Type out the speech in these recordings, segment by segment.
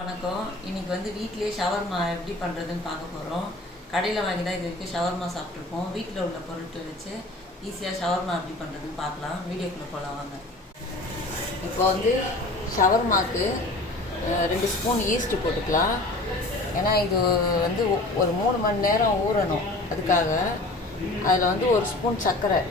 வணக்கம். இன்னைக்கு வந்து வீட்டிலேயே ஷவர்மா எப்படி பண்ணுறதுன்னு பார்க்க போகிறோம். கடையில் வாங்கி தான் இது வரைக்கும் ஷவர்மா சாப்பிட்ருக்கோம். வீட்டில் உள்ள பொருட்கள் வச்சு ஈஸியாக ஷவர்மா எப்படி பண்ணுறதுன்னு பார்க்கலாம். வீடியோக்குள்ளே போகலாம் வாங்க. இப்போ வந்து ஷவர்மாவுக்கு 2 ஸ்பூன் ஈஸ்ட்டு போட்டுக்கலாம். ஏன்னா இது வந்து ஒரு 3 மணி நேரம் ஊறணும். அதுக்காக அதில் வந்து 1 ஸ்பூன் சர்க்கரை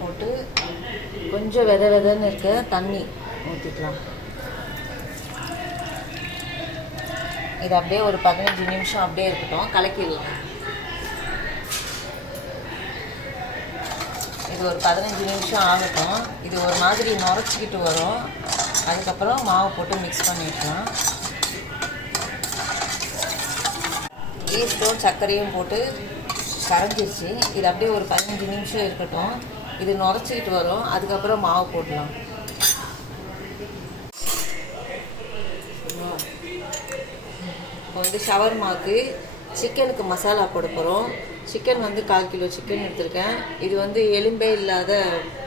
போட்டு கொஞ்சம் விதன்னு இருக்க தண்ணி ஊற்றிக்கலாம். இது அப்படியே ஒரு 15 நிமிஷம் அப்படியே இருக்கட்டும், கலக்கிடலாம். இது ஒரு 15 நிமிஷம் ஆகட்டும். இது ஒரு மாதிரி நுரைச்சிக்கிட்டு வரும். அதுக்கப்புறம் மாவு போட்டு மிக்ஸ் பண்ணிக்கலாம். ஈஸ்ட்டும் சர்க்கரையும் போட்டு கரைஞ்சிருச்சு. இது அப்படியே ஒரு 15 நிமிஷம் இருக்கட்டும். இது நுரைச்சிக்கிட்டு வரும். அதுக்கப்புறம் மாவு போடலாம். இப்போ வந்து ஷவர்மாவுக்கு சிக்கனுக்கு மசாலா போட போகிறோம். சிக்கன் வந்து 1/4 கிலோ சிக்கன் எடுத்திருக்கேன். இது வந்து எலும்பே இல்லாத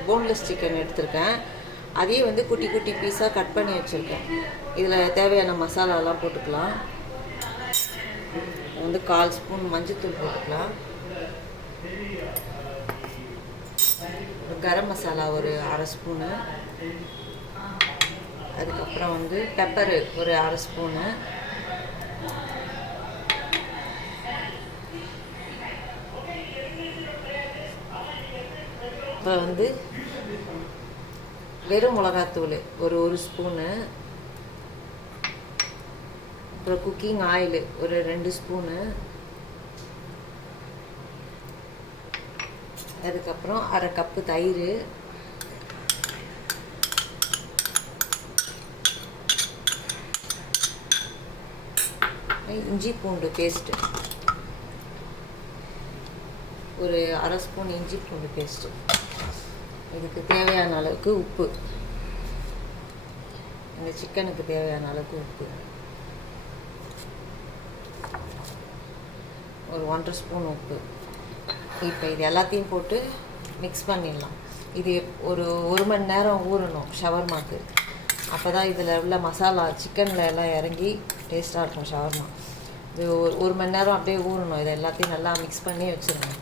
போன்லெஸ் சிக்கன் எடுத்திருக்கேன். அதையும் வந்து குட்டி குட்டி பீஸாக கட் பண்ணி வச்சுருக்கேன். இதில் தேவையான மசாலாலாம் போட்டுக்கலாம். வந்து 1/4 ஸ்பூன் மஞ்சள்தூள் போட்டுக்கலாம். கரம் மசாலா ஒரு 1/2 ஸ்பூனு. அதுக்கப்புறம் வந்து பெப்பரு ஒரு 1/2 ஸ்பூனு. அப்புறம் வந்து வெறும் மிளகாத்தூள் ஒரு 1 ஸ்பூனு. அப்புறம் குக்கிங் ஆயில் ஒரு 2 ஸ்பூனு. அதுக்கப்புறம் 1/2 கப்பு தயிர். இஞ்சி பூண்டு பேஸ்ட்டு ஒரு 1/2 ஸ்பூன் இஞ்சி பூண்டு பேஸ்ட்டு. இதுக்கு தேவையான அளவுக்கு உப்பு, இந்த சிக்கனுக்கு தேவையான அளவுக்கு உப்பு ஒரு 1/2 ஸ்பூன் உப்பு. இப்போ இது எல்லாத்தையும் போட்டு மிக்ஸ் பண்ணிடலாம். இது ஒரு மணி நேரம் ஊறணும் ஷவர்மாக்கு. அப்போ தான் இதில் உள்ள மசாலா சிக்கனில் எல்லாம் இறங்கி டேஸ்ட்டாக இருக்கும் ஷவர்மா. இது ஒரு மணி நேரம் அப்படியே ஊறணும். இதை எல்லாத்தையும் நல்லா மிக்ஸ் பண்ணி வச்சுருங்க.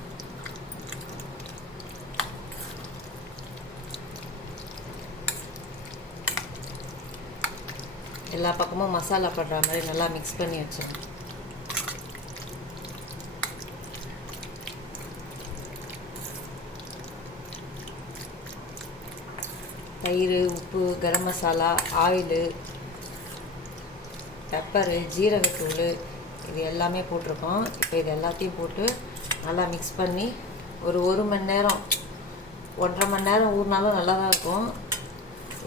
எல்லா பக்கமும் மசாலா படுற மாதிரி நல்லா மிக்ஸ் பண்ணி வச்சிடணும். தயிர், உப்பு, கரம் மசாலா, ஆயிலு, பெப்பரு, ஜீரகத்தூள் இது எல்லாமே போட்டிருக்கோம். இப்போ இது எல்லாத்தையும் போட்டு நல்லா மிக்ஸ் பண்ணி ஒரு மணி நேரம் 1.5 மணி நேரம் ஊறினாலும் நல்லா தான் இருக்கும்.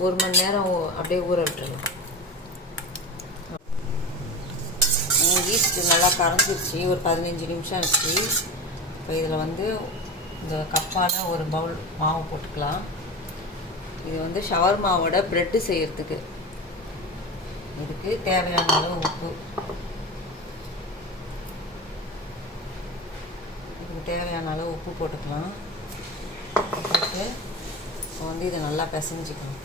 1 மணி நேரம் அப்படியே ஊற விட்டுருலாம். ஈஸ்ட்டு நல்லா கரைஞ்சிருச்சு. ஒரு 15 நிமிஷம் ஆச்சு. இப்போ இதில் வந்து இந்த கப்பான ஒரு பவுல் மாவு போட்டுக்கலாம். இது வந்து ஷவர்மாவோட ப்ரெட்டு செய்கிறதுக்கு. இதுக்கு தேவையான அளவு உப்பு, இதுக்கு தேவையான அளவு உப்பு போட்டுக்கலாம். போட்டு இப்போ வந்து இதை நல்லா பிசைஞ்சிக்கணும்.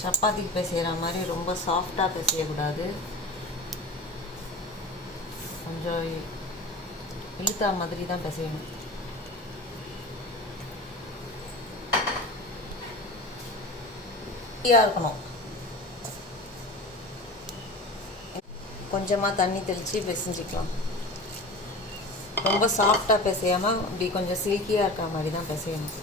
சப்பாத்திக்கு பிசைகிற மாதிரி ரொம்ப சாஃப்டாக பிசையக்கூடாது. கொஞ்சம் இழுத்தா மாதிரி தான் பிசையணும். இருக்கணும். கொஞ்சமாக தண்ணி தெளித்து பிசைஞ்சிக்கலாம். ரொம்ப சாஃப்டாக பிசையாமல் இப்படி கொஞ்சம் சில்கியாக இருக்கிற மாதிரி தான் பிசையணும்.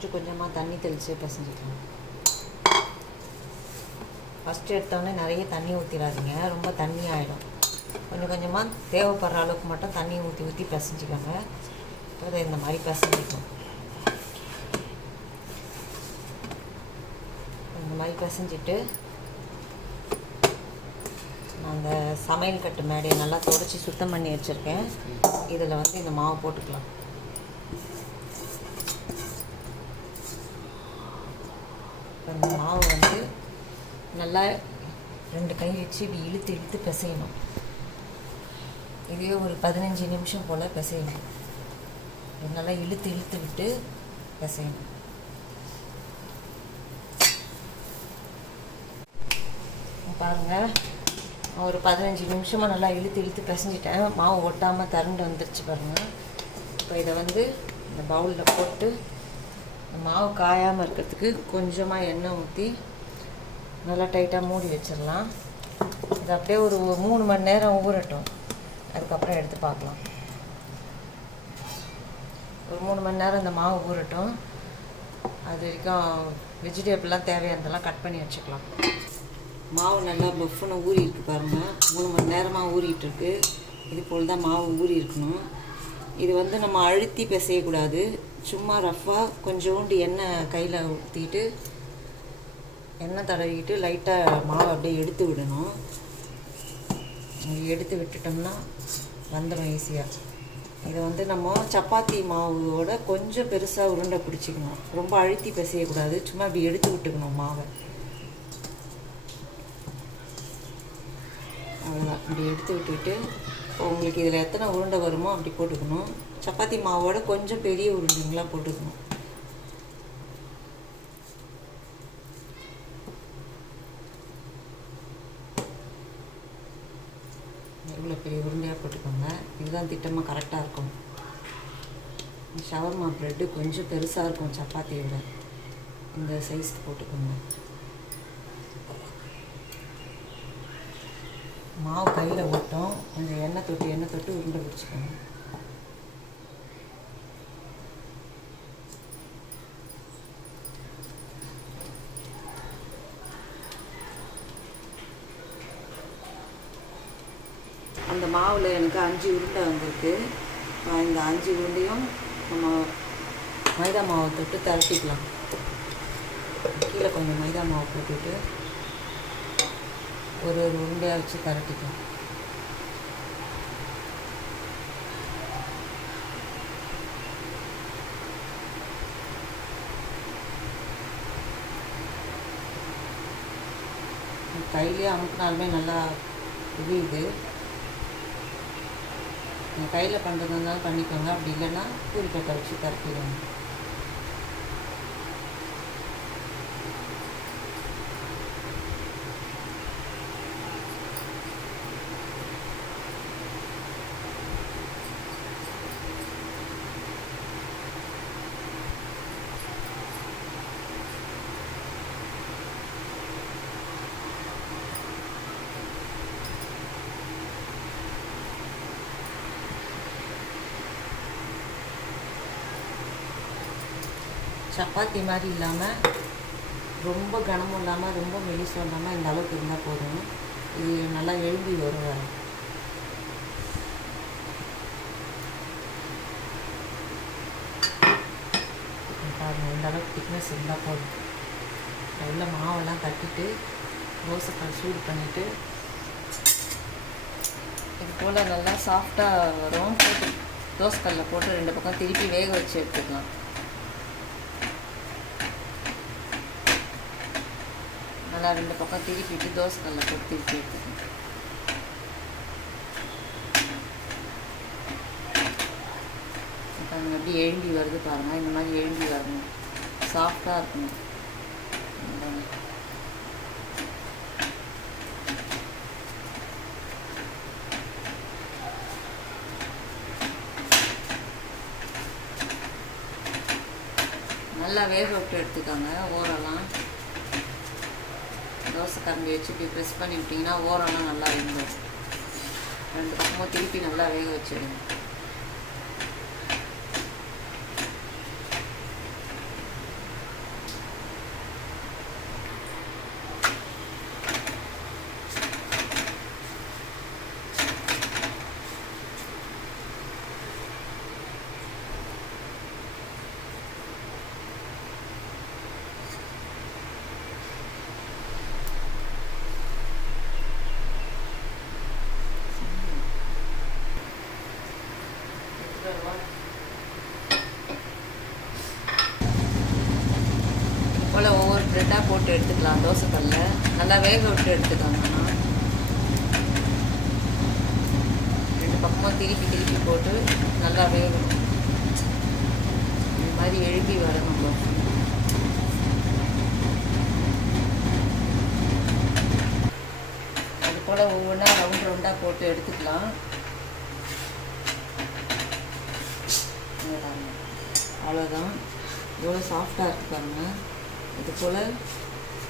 கொஞ்சம் கொஞ்சமாக தண்ணி தெளித்து பிசைஞ்சிக்கலாம். ஃபஸ்ட்டு எடுத்தோடனே நிறைய தண்ணி ஊற்றிடாதீங்க, ரொம்ப தண்ணி ஆகிடும். கொஞ்சம் கொஞ்சமாக தேவைப்படுற அளவுக்கு மட்டும் தண்ணி ஊற்றி ஊற்றி பிசைஞ்சிக்கோங்க. அதை இந்த மாதிரி பிசைஞ்சிக்கணும். இந்த மாதிரி பிசைஞ்சிட்டு நான் அந்த சமையல் கட்டு மேடையை நல்லா துடைச்சி சுத்தம் பண்ணி வச்சுருக்கேன். இதில் வந்து இந்த மாவு போட்டுக்கலாம். அந்த மாவு வந்து நல்லா 2 கை வச்சு இப்படி இழுத்து இழுத்து பிசையணும். இதுவே ஒரு 15 நிமிஷம் போல் பிசையணும். நல்லா இழுத்து இழுத்து விட்டு பிசையணும். பாருங்கள், ஒரு 15 நிமிஷமாக நல்லா இழுத்து இழுத்து பிசைஞ்சிட்டேன். மாவு ஒட்டாமல் திரண்டு வந்துருச்சு பாருங்கள். இப்போ இதை வந்து இந்த பவுலில் போட்டு மாவு காயாமல் இருக்கிறதுக்கு கொஞ்சமாக எண்ணெய் ஊற்றி நல்லா டைட்டாக மூடி வச்சிடலாம். இது அப்படியே ஒரு 3 மணி நேரம் ஊறட்டும். அதுக்கப்புறம் எடுத்து பார்க்கலாம். ஒரு 3 மணி நேரம் இந்த மாவு ஊறட்டும். அது வரைக்கும் வெஜிடபிள்லாம் தேவையானதெல்லாம் கட் பண்ணி வச்சுக்கலாம். மாவு நல்லா பஃப்னு ஊறி இருக்குது பாருங்கள். 3 மணி நேரமாக ஊறிட்டுருக்கு. இது போல் தான் மாவு ஊறி இருக்கணும். இது வந்து நம்ம அழுத்தி பிசையக்கூடாது. சும்மா ரஃப்பாக கொஞ்சோண்டு எண்ணெய் கையில் ஊற்றிட்டு எண்ணெய் தடவிட்டு லைட்டாக மாவை அப்படியே எடுத்து விடணும். எடுத்து விட்டுட்டோம்னா வந்துடும் ஈஸியாக. இதை வந்து நம்ம சப்பாத்தி மாவோட கொஞ்சம் பெருசாக உருண்டை பிடிச்சிக்கணும். ரொம்ப அழுத்தி பிசையக்கூடாது. சும்மா அப்படி எடுத்து விட்டுக்கணும் மாவை. அவ்வளோதான். இப்படி எடுத்து விட்டுட்டு உங்களுக்கு இதில் எத்தனை உருண்டை வருமோ அப்படி போட்டுக்கணும். சப்பாத்தி மாவோட கொஞ்சம் பெரிய உருண்டைங்களாக போட்டுக்கணும். இவ்வளோ பெரிய உருண்டையாக போட்டுக்கோங்க. இதுதான் திட்டமாக கரெக்டாக இருக்கும். ஷவர்மா ப்ரெட்டு கொஞ்சம் பெருசாக இருக்கும் சப்பாத்தியோட. இந்த சைஸ்க்கு போட்டுக்கோங்க. மாவு கையில் ஊட்டும். கொஞ்சம் எண்ணெய் தொட்டு உருண்டை பிடிச்சிக்கோங்க. அந்த மாவில் எனக்கு 5 உருண்டை வந்திருக்கு. இந்த 5 உருண்டையும் நம்ம மைதா மாவை தொட்டு திரட்டிக்கலாம். கீழே கொஞ்சம் மைதா மாவு போட்டுட்டு ஒரு உருண்டையாக வச்சு திரட்டிக்கலாம். கையிலே அமுக்கினாலுமே நல்லா உரியுது. நீங்கள் கையில் பண்ணுறதுனாலும் பண்ணிக்கோங்க. அப்படி இல்லைன்னா பூரிக்கட்டை வச்சு திரட்டிடுங்க. சப்பாத்தி மாதிரி இல்லாமல் ரொம்ப கனமும் இல்லாமல் ரொம்ப மெலிசும் இல்லாமல் இந்த அளவுக்கு இருந்தால் போதும். இது நல்லா எழும்பி வரும். பாருங்கள், இந்த அளவுக்கு திக்னஸ் இருந்தால் போதும். உள்ள மாவெல்லாம் தட்டிட்டு தோசைக்கல் சூடு பண்ணிவிட்டு இது போல் நல்லா சாஃப்டாக வரும். போட்டு தோசைக்கல்லில் போட்டு 2 பக்கம் திருப்பி வேக வச்சு எடுத்துக்கலாம். நல்லா 2 பக்கம் திருப்பிட்டு தோசைக்கல்லில் போட்டு திருப்பி எடுத்துக்கணும். இப்போ அது எப்படி எழும்பி வருது பாருங்கள். இந்த மாதிரி எழும்பி வரணும். சாஃப்டாக இருக்கணும். நல்லா வேக விட்டு எடுத்துக்கோங்க. ஓரெல்லாம் தோசை கரண்டி வச்சு இப்படி ப்ரெஸ் பண்ணி விட்டிங்கன்னா ஓரெல்லாம் நல்லா வெந்துடும். 2 பக்கமும் திருப்பி நல்லா வேக வச்சுடுங்க. போல் ஒவ்வொரு ப்ரெட்டாக போட்டு எடுத்துக்கலாம். தோசைக்கல்லில் நல்லா வேக விட்டு எடுத்துக்கோங்கண்ணா. 2 பக்கமாக திருப்பி போட்டு நல்லா வேகணும். இந்த மாதிரி எழுப்பி வரணும். அது போல் ஒவ்வொன்றா ரவுண்டாக போட்டு எடுத்துக்கலாம். அவ்வளோதான். எவ்வளோ சாஃப்டாக இருக்குது பாருங்கள். இது போல்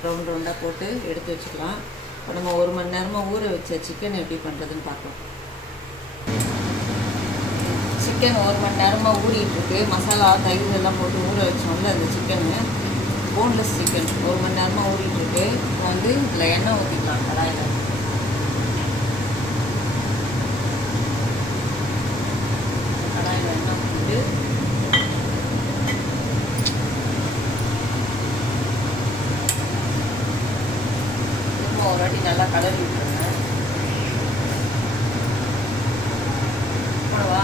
ரவுண்டாக போட்டு எடுத்து வச்சுக்கலாம். இப்போ நம்ம 1 மணி நேரமாக ஊற வச்ச சிக்கன் எப்படி பண்ணுறதுன்னு பார்க்கலாம். சிக்கன் 1 மணி நேரமாக ஊறிட்டுருக்கு. மசாலா தயிர் எல்லாம் போட்டு ஊற வச்சோம்ல அந்த சிக்கனு, போன்லெஸ் சிக்கன் 1 மணி நேரமாக ஊறிட்டுருக்கு. இப்போ வந்து இதில் எண்ணெய் ஊற்றிக்கலாம். கடாயில் எண்ணெய் ஊற்றிட்டு ஒரு வாட்டி நல்லா கலரி விட்டுருங்க. போடவா?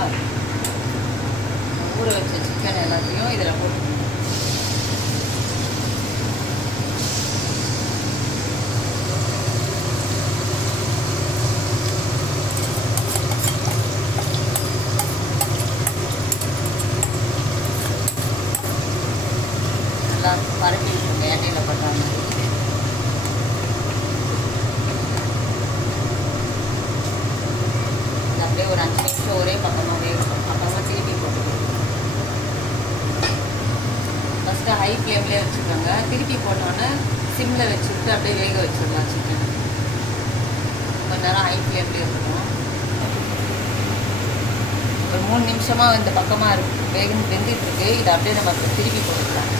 ஊற வச்ச சிக்கன் எல்லாத்தையும் இதில் போட்டு நல்லா பரப்பி விட்டுருங்க. எண்ணெயில் போட்டா மாதிரி அப்படியே ஒரு 5 நிமிஷம் ஒரே பக்கமாகவே இருக்கும். அப்புறமா திருப்பி போட்டுக்கணும். ஃபஸ்ட்டு ஹை ஃப்ளேம்லேயே வச்சுக்கோங்க. திருப்பி போட்டோன்னே சிம்மில் வச்சுட்டு அப்படியே வேக வச்சிடலாம். சிக்கன் கொஞ்ச நேரம் ஹை ஃப்ளேம்லேயே இருக்கணும். ஒரு 3 நிமிஷமாக இந்த பக்கமாக இருக்கு வெந்துட்டுருக்கு. இதை அப்படியே நம்ம திருப்பி போட்டுக்கலாம்.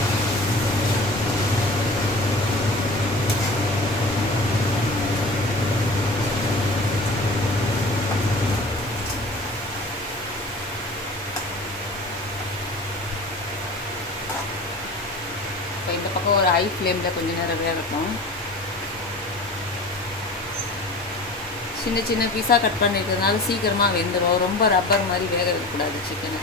இப்போ இந்த பக்கம் ஒரு ஹை ஃப்ளேமில் கொஞ்சம் நேரம் வேகட்டும். சின்ன பீஸாக கட் பண்ணிக்கிறதுனால சீக்கிரமாக வெந்துடும். ரொம்ப ரப்பர் மாதிரி வேக வைக்கக்கூடாது சிக்கனை.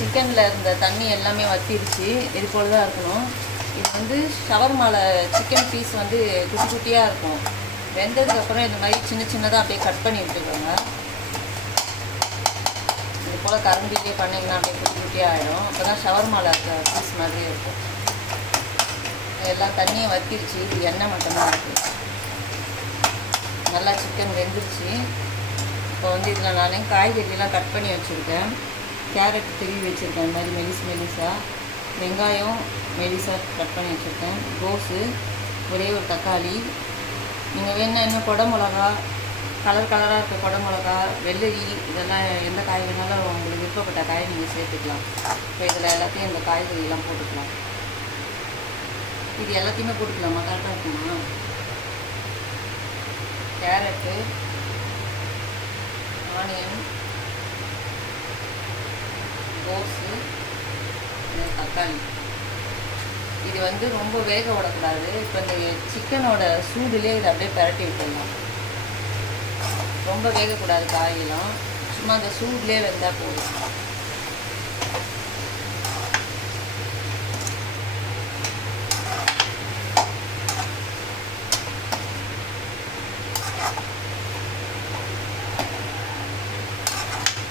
சிக்கனில் இருந்த தண்ணி எல்லாமே வற்றிருச்சு. இது போல் தான் இருக்கணும். இது வந்து ஷவர்மாவில் சிக்கன் பீஸ் வந்து குட்டி குட்டியாக இருக்கும். வெந்ததுக்கப்புறம் இந்த மாதிரி சின்னதாக அப்படியே கட் பண்ணி எடுத்துக்கோங்க. இது போல் கரண்டிலே பண்ணிங்கன்னா அப்படியே குட்டி குட்டியாக ஆகிடும். அப்போ தான் ஷவர்மாவில் இருக்க பீஸ் மாதிரி இருக்கும். எல்லாம் தண்ணியும் வற்றிருச்சு. இது எண்ணெய் மட்டும்தான் இருக்குது. நல்லா சிக்கன் வெந்துருச்சு. இப்போ வந்து இதில் நான் காய்கறியெல்லாம் கட் பண்ணி வச்சுருக்கேன். கேரட் திருவி வச்சுருக்கேன். இந்த மாதிரி மெலிசாக. வெங்காயம் மெலிசாக கட் பண்ணி வச்சுருக்கேன். கோஸு, ஒரே ஒரு தக்காளி. நீங்கள் வேணுன்னா இன்னும் கொடை மிளகா, கலராக இருக்க கொடை மிளகா, வெள்ளரி, இதெல்லாம் எந்த காய் வேணாலும் உங்களுக்கு விருப்பப்பட்ட காயை நீங்கள் சேர்த்துக்கலாம். இப்போ இதில் எல்லாத்தையும் இந்த காய்கறியெல்லாம் போட்டுக்கலாம். இது எல்லாத்தையுமே போட்டுக்கலாமா? கரெக்டாக இருக்குமா? கேரட்டு, ஆனியன், கோஸு, தக்காளி. இது வந்து ரொம்ப வேக விடக்கூடாது. இப்போ இந்த சிக்கனோட சூடுலேயே இதை அப்படியே பரட்டி விட்டுடலாம். ரொம்ப வேகக்கூடாது காயெல்லாம். சும்மா அந்த சூடுலேயே வெந்தால் போதும்.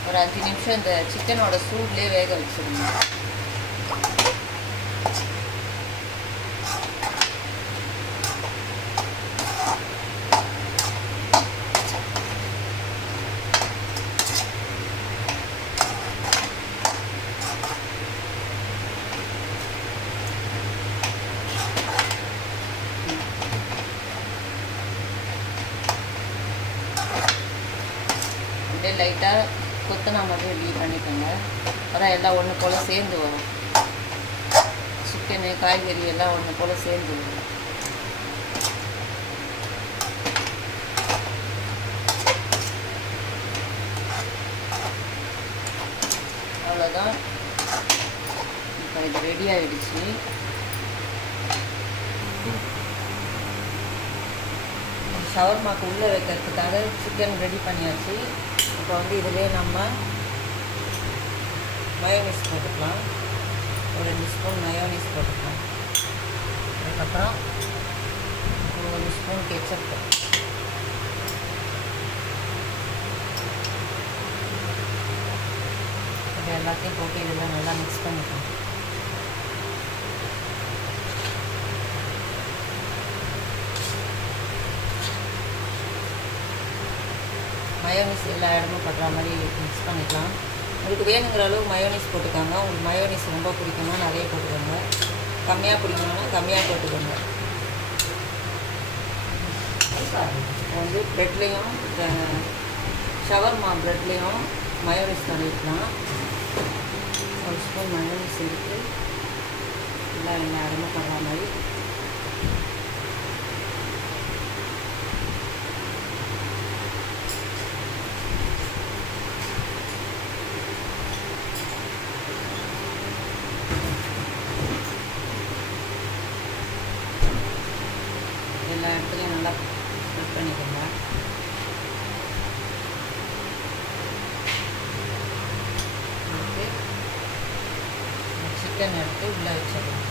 ஒரு 5 நிமிஷம் இந்த சிக்கனோட சூட்லேயே வேக வச்சுருங்க. அப்படியே லைட்டாக கொத்தனா மட்டும் இப்படி பண்ணிக்கோங்க. அதான் எல்லாம் ஒன்று போல் சேர்ந்து வரும். சிக்கனு காய்கறி எல்லாம் ஒன்று போல் சேர்ந்து வரும். அவ்வளோதான். இப்போ இது ரெடி ஆகிடுச்சு. ஷவர்மாக்கு உள்ளே வைக்கிறதுக்காக சிக்கன் ரெடி பண்ணியாச்சு. இப்போ வந்து இதிலே நம்ம மயோனீஸ் போட்டுக்கலாம். ஒரு 2 ஸ்பூன் மயோனீஸ் போட்டுக்கலாம். அதுக்கப்புறம் 1 ஸ்பூன் கெச்சப், இது எல்லாத்தையும் போட்டு இதெல்லாம் நல்லா மிக்ஸ் பண்ணிக்கலாம். மயோனீஸ் எல்லா இடமும் படுற மாதிரி மிக்ஸ் பண்ணிக்கலாம். உங்களுக்கு வேணுங்கிற அளவு மயோனீஸ் போட்டுக்கோங்க. உங்களுக்கு மயோனீஸ் ரொம்ப பிடிக்கும்னா நிறைய போட்டுக்கோங்க, கம்மியாக பிடிக்கணும்னா கம்மியாக போட்டுக்கோங்க. வந்து ப்ரெட்லேயும் ஷவர்மா ப்ரெட்லேயும் மயோனீஸ் பண்ணிக்கலாம். 1 ஸ்பூன் மயோனீஸ் எடுத்து எல்லா இடமும் படுற மாதிரி எல்லா இடத்துலையும் நல்லா ஸ்ப்ரெட் பண்ணிக்கோங்க. சிக்கன் எடுத்து உள்ளே வச்சிடலாம்.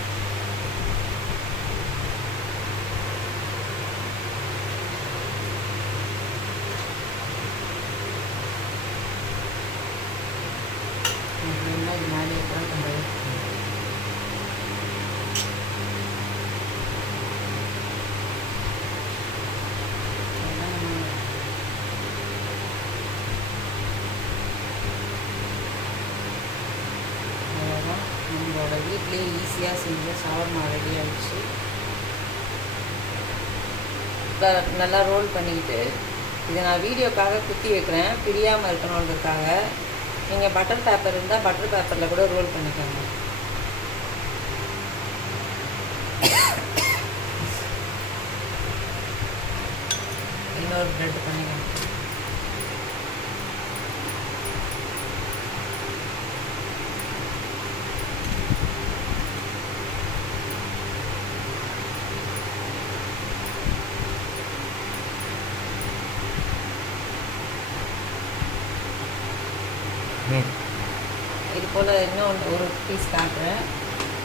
இது மேலே இருக்கிறோம் கொஞ்சம் நம்மளோட வீட்டிலே ஈஸியாக செஞ்ச ஷவர்மா ரெடி ஆகிடுச்சு. நல்லா ரோல் பண்ணிக்கிட்டு இதை நான் வீடியோக்காக குத்தி வைக்கிறேன், பிரியாமல் இருக்கணுன்றதுக்காக. நீங்கள் பட்டர் பேப்பர் இருந்தால் பட்டர் பேப்பரில் கூட ரோல் பண்ணிக்கோங்க. இன்னொரு ப்ரெட் பண்ணிக்கோங்க. இது போல் இன்னும் ஒரு பீஸ் காட்டுறேன்.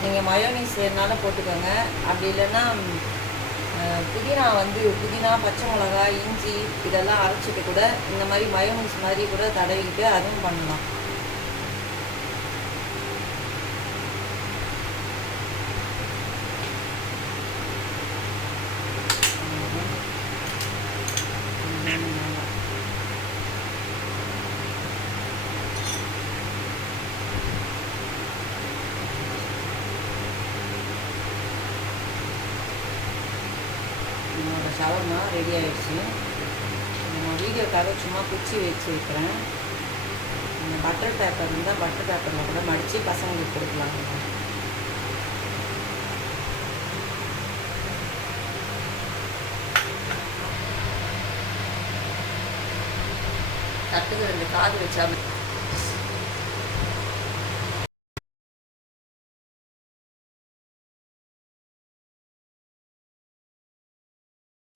நீங்கள் மயோனீஸ் வேணுனாலும் போட்டுக்கோங்க. அப்படி இல்லைன்னா புதினா, பச்சை மிளகாய், இஞ்சி இதெல்லாம் அரைச்சிட்டு கூட இந்த மாதிரி மயோனீஸ் மாதிரி கூட தடவிக்கிட்டு அதுவும் பண்ணலாம். என்னோடய ஷவர்மா ரெடி ஆகிடுச்சு. நான் வீடியோக்காக சும்மா குச்சி வச்சு வைக்கிறேன். பட்டர் பேப்பர் இருந்தால் பட்டர் பேப்பரில் கூட மடித்து பசங்களுக்கு கொடுக்கலாம். தட்டுக்கு 2 காது வச்சா